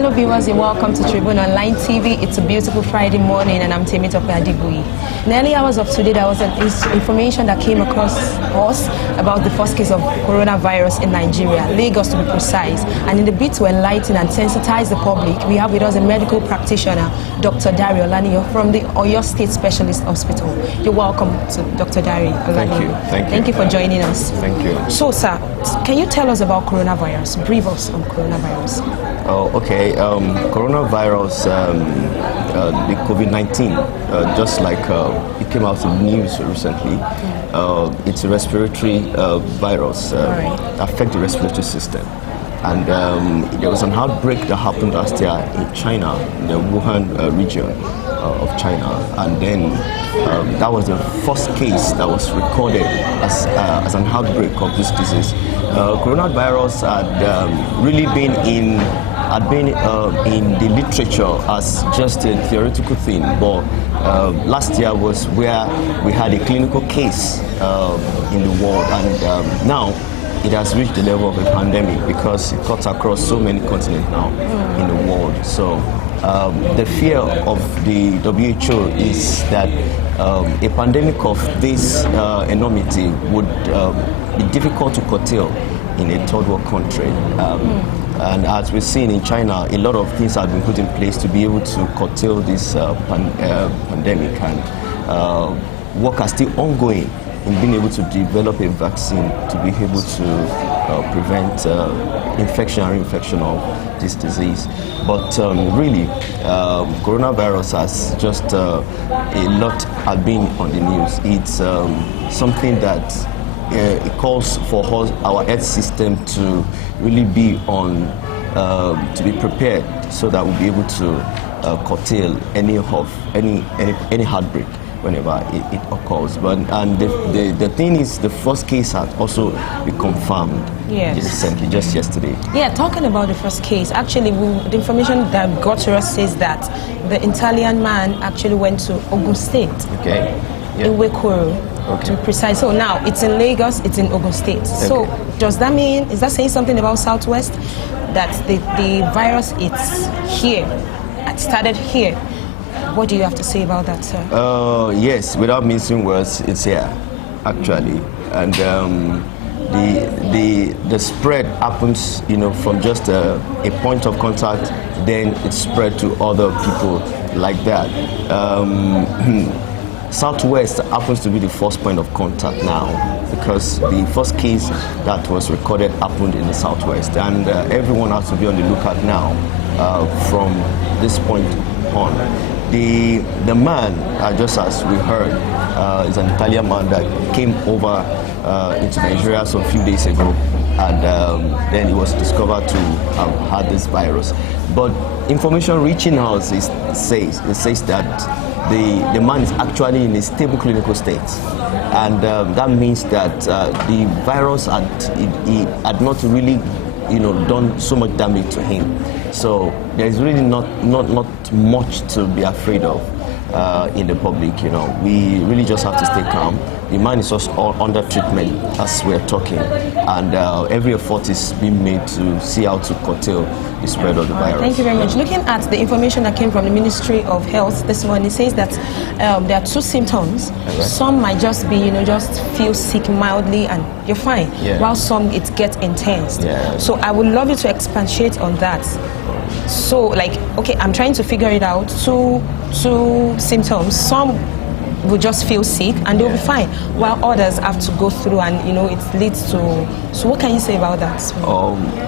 Hello viewers, and welcome to Tribune Online TV. It's a beautiful Friday morning and I'm Temitope Adibui. In the early hours of today, there was information that came across us about the first case of coronavirus in Nigeria, Lagos to be precise. And in the bid to enlighten and sensitize the public, we have with us a medical practitioner, Dr. Dari Olaniyo from the Oyo State Specialist Hospital. You're welcome to Dr. Dari Olaniyo. Thank you for joining us. Thank you. So sir, can you tell us about coronavirus? Brief us on coronavirus. Oh, okay. Coronavirus, the COVID-19, just like it came out in the news recently, it's a respiratory virus, affects the respiratory system. And there was an outbreak that happened last year in China, in the Wuhan region of China. And then that was the first case that was recorded as an outbreak of this disease. Coronavirus had really been in the literature as just a theoretical thing, but last year was where we had a clinical case in the world, and now it has reached the level of a pandemic because it cuts across so many continents now in the world. So the fear of the WHO is that a pandemic of this enormity would be difficult to curtail in a third world country. And as we've seen in China, a lot of things have been put in place to be able to curtail this pandemic, and work are still ongoing in being able to develop a vaccine to be able to prevent infection and reinfection of this disease. But really, coronavirus has just a lot have been on the news. It's something that it calls for our health system to really be on, to be prepared so that we'll be able to curtail any outbreak whenever it occurs. And the thing is, the first case has also been confirmed recently, just yesterday. Yeah, talking about the first case, actually the information that got to us says that the Italian man actually went to Ogun State. Okay. In Wekuru. Okay. To be precise. So now it's in Lagos, it's in Ogun State. Okay. So does that mean, is that saying something about Southwest? That the virus, it's here, it started here. What do you have to say about that, sir? Yes, without mincing words, it's here, actually. And the spread happens, from just a point of contact, then it's spread to other people like that. Southwest happens to be the first point of contact now, because the first case that was recorded happened in the Southwest, and everyone has to be on the lookout now from this point on. The man, just as we heard, is an Italian man that came over into Nigeria some few days ago, and then he was discovered to have had this virus. But information reaching us says that the man is actually in a stable clinical state, and that means that the virus had not really done so much damage to him. So there is really not much to be afraid of in the public. We really just have to stay calm. The man is just all under treatment as we're talking, and every effort is being made to see how to curtail the spread of the virus. Thank you very much. Looking at the information that came from the Ministry of Health this morning, it says that there are two symptoms. Okay. Some might just be, just feel sick mildly and you're fine, while some it gets intense. Yeah. So I would love you to expatiate on that. So, okay, I'm trying to figure it out. Two symptoms. Some will just feel sick and they'll be fine, while others have to go through and it leads to. So what can you say about that?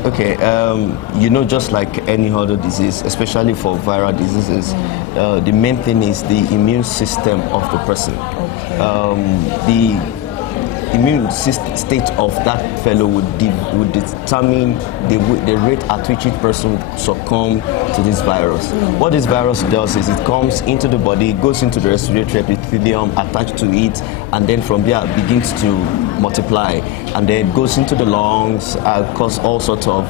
Okay, just like any other disease, especially for viral diseases, the main thing is the immune system of the person. Okay. The immune state of that fellow would determine the rate at which each person succumb to this virus. What this virus does is it comes into the body, goes into the respiratory epithelium, attached to it, and then from there begins to multiply, and then it goes into the lungs, cause all sorts of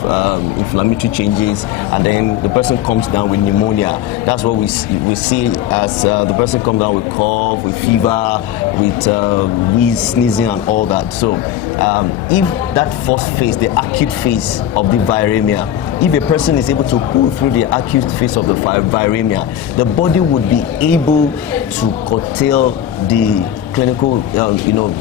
inflammatory changes, and then the person comes down with pneumonia. That's what we see as the person comes down with cough, with fever, with sneezing, and all that. So if that first phase, the acute phase of the viremia, if a person is able to pull through the acute phase of the viremia, the body would be able to curtail the clinical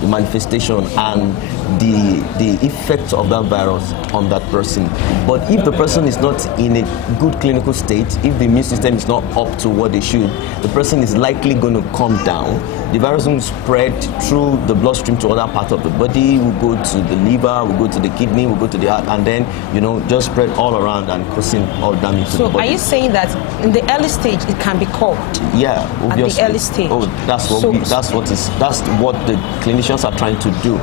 manifestation and the effects of that virus on that person. But if the person is not in a good clinical state, if the immune system is not up to what they should, the person is likely going to come down. The virus will spread through the bloodstream to other parts of the body, will go to the liver, will go to the kidney, will go to the heart, and then just spread all around and causing all damage to the body. So are you saying that in the early stage it can be caught? Yeah, obviously. At the early stage. Oh, that's what the clinicians are trying to do.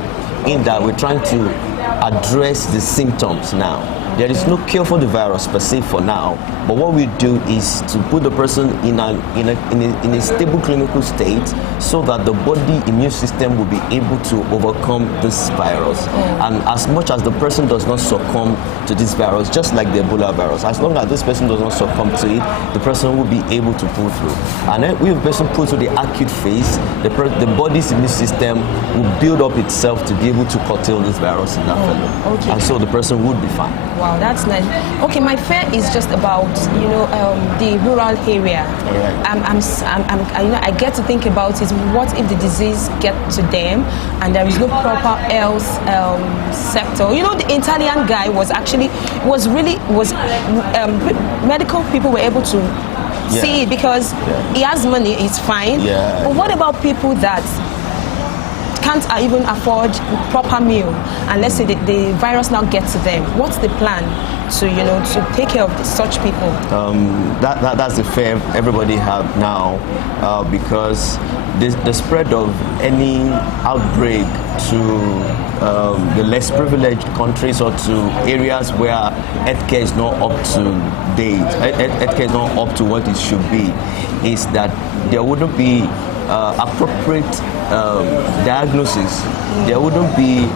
In that we're trying to address the symptoms now. There is no cure for the virus per se for now, but what we do is to put the person in a stable clinical state so that the body immune system will be able to overcome this virus. And as much as the person does not succumb to this virus, just like the Ebola virus, as long as this person does not succumb to it, the person will be able to pull through. And then if the person pulls through the acute phase, the body's immune system will build up itself to be able to curtail this virus in that fellow. Okay. And so the person would be fine. Wow, that's nice. Okay, my fear is just about the rural area. I get to think about is what if the disease gets to them and there is no proper health sector. The Italian guy medical people were able to see it because he has money, he's fine. Yeah. But what about people that can't even afford proper meal, and let's say the virus now gets to them? What's the plan to take care of such people? That's the fear everybody have now, because the spread of any outbreak to the less privileged countries or to areas where healthcare is not up to date, healthcare is not up to what it should be, is that there wouldn't be appropriate diagnosis. There wouldn't be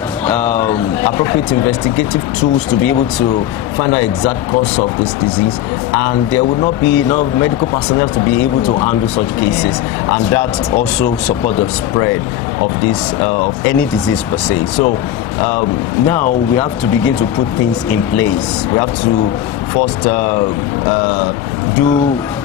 appropriate investigative tools to be able to find out exact cause of this disease, and there would not be enough medical personnel to be able to handle such cases, and that also support the spread of this of any disease per se. So now we have to begin to put things in place. We have to first do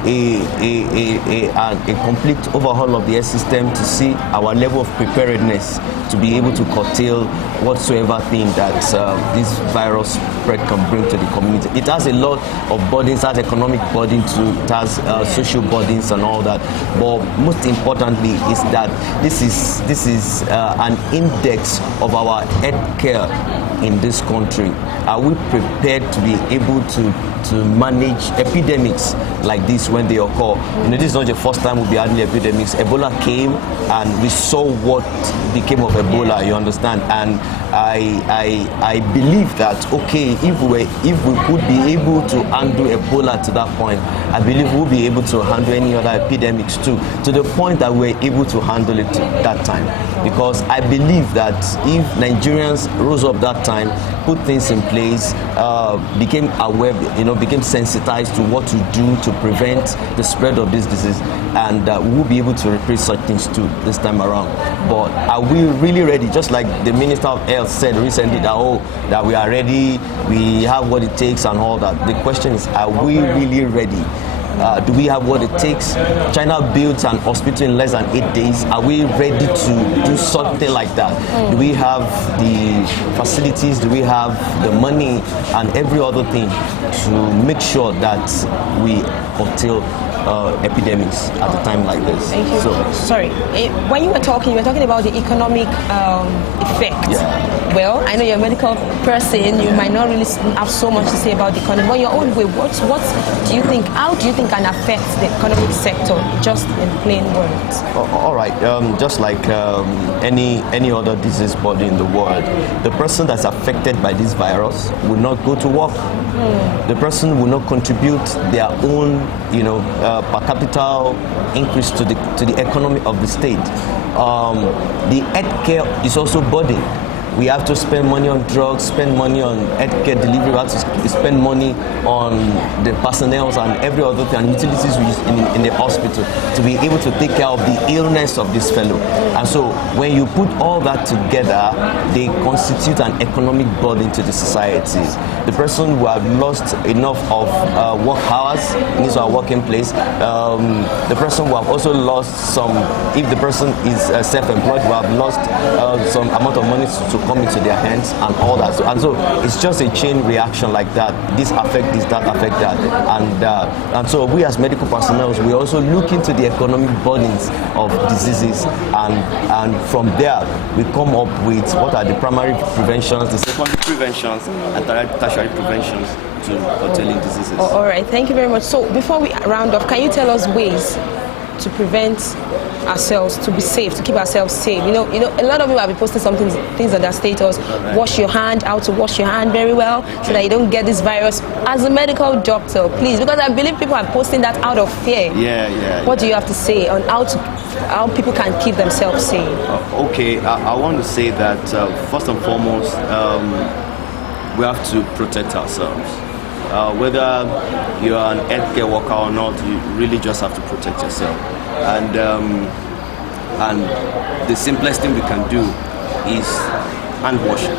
a complete overhaul of the health system to see our level of preparedness to be able to curtail whatsoever thing that this virus spread can bring to the community. It has a lot of burdens, it has economic burdens, it has social burdens and all that. But most importantly is that this is an index of our health care in this country. Are we prepared to be able to manage epidemics like this when they occur? This is not the first time we'll be handling epidemics. Ebola came and we saw what became of Ebola, you understand? And I believe that, okay, if we could be able to handle Ebola to that point, I believe we'll be able to handle any other epidemics too, to the point that we're able to handle it that time. Because I believe that if Nigerians rose up that time, put things in place, became aware, became sensitized to what to do to prevent the spread of this disease, and we'll be able to replace such things too this time around. But are we really ready? Just like the Minister of Health said recently that we are ready, we have what it takes and all that. The question is, are we really ready? Do we have what it takes? China built an hospital in less than 8 days. Are we ready to do something like that? Do we have the facilities? Do we have the money and every other thing to make sure that we curtail epidemics at a time like this? Thank you. Sorry, when you were talking about the economic effect. Yeah. Well, I know you're a medical person, you might not really have so much to say about the economy, but your own way, what do you think, how do you think can affect the economic sector, just in plain words? All right, just like any other disease body in the world, the person that's affected by this virus will not go to work. The person will not contribute their own, per capita increase to the economy of the state. The health care is also burdened. we have to spend money on drugs, spend money on healthcare delivery, we have to spend money on the personnel and every other thing, and utilities in the hospital to be able to take care of the illness of this fellow. And so when you put all that together, they constitute an economic burden to the society. The person who have lost enough of work hours in his or working place, the person who have also lost some, if the person is self-employed, who have lost some amount of money to come into their hands and all that. So it's just a chain reaction like that. This affect this, that affect that, and so we as medical personnel, we also look into the economic burdens of diseases, and from there we come up with what are the primary preventions, the secondary preventions, and tertiary preventions to curtailing diseases. All right, thank you very much. So before we round off, can you tell us ways to prevent ourselves, to be safe, to keep ourselves safe? You know, a lot of you have been posting some things on their status. Wash your hand, how to wash your hand very well, so that you don't get this virus. As a medical doctor, please, because I believe people are posting that out of fear. What do you have to say on how people can keep themselves safe? Okay, I want to say that first and foremost, we have to protect ourselves. Whether you're an healthcare worker or not, you really just have to protect yourself. And the simplest thing we can do is hand washing.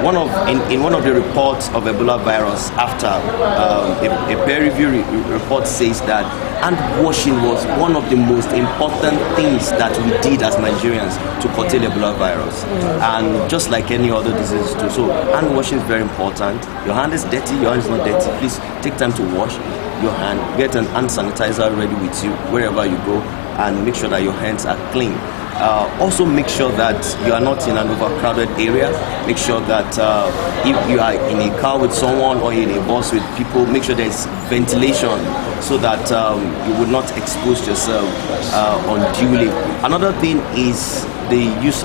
In one of the reports of Ebola virus, after a peer review report says that hand washing was one of the most important things that we did as Nigerians to curtail Ebola virus. And just like any other disease too. So hand washing is very important. Your hand is dirty, your hand is not dirty. Please take time to wash your hand. Get an hand sanitizer ready with you wherever you go, and make sure that your hands are clean. Also make sure that you are not in an overcrowded area. Make sure that if you are in a car with someone or in a bus with people, make sure there's ventilation so that you would not expose yourself unduly. Another thing is the use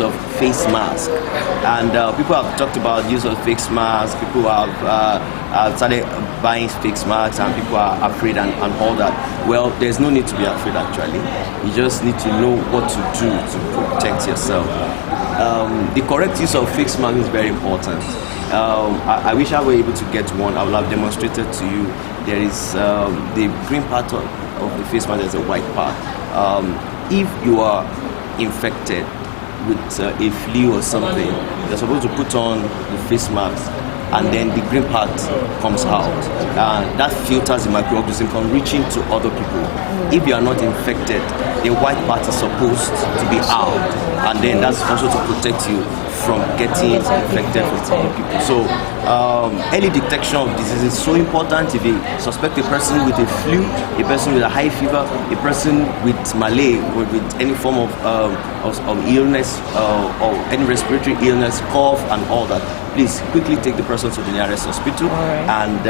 of face mask, and people have talked about the use of face mask. People have started buying face masks, and people are afraid and all that. Well, there's no need to be afraid actually. You just need to know what to do to protect yourself. The correct use of face mask is very important. I wish I were able to get one. I will have demonstrated to you. There is the green part of the face mask, there's a white part. If you are infected with a flu or something, you're supposed to put on the face mask, and then the green part comes out. That filters the microorganism from reaching to other people. If you are not infected, the white part is supposed to be out, and then that's also to protect you from getting infected with other people. So early detection of disease is so important. If you suspect a person with a flu, a person with a high fever, a person with malaria, or with any form of illness or any respiratory illness, cough and all that, please quickly take the person to the nearest hospital, and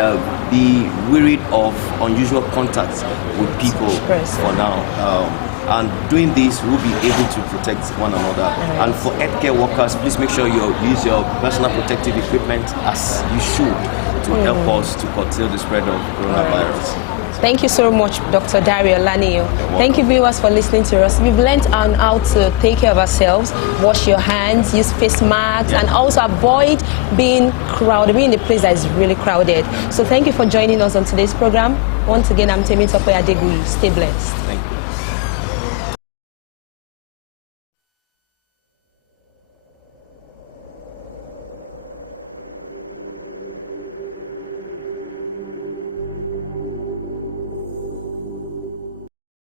be worried of unusual contacts with people for now. And doing this, we'll be able to protect one another. And for healthcare workers, please make sure you use your personal protective equipment as you should to help us to curtail the spread of coronavirus. Thank you so much, Dr. Dario Laniyo. Thank you, viewers, for listening to us. We've learned on how to take care of ourselves, wash your hands, use face masks, and also avoid being crowded, being in a place that is really crowded. So thank you for joining us on today's program. Once again, I'm Temi Tope Adegui. Stay blessed. Thank you.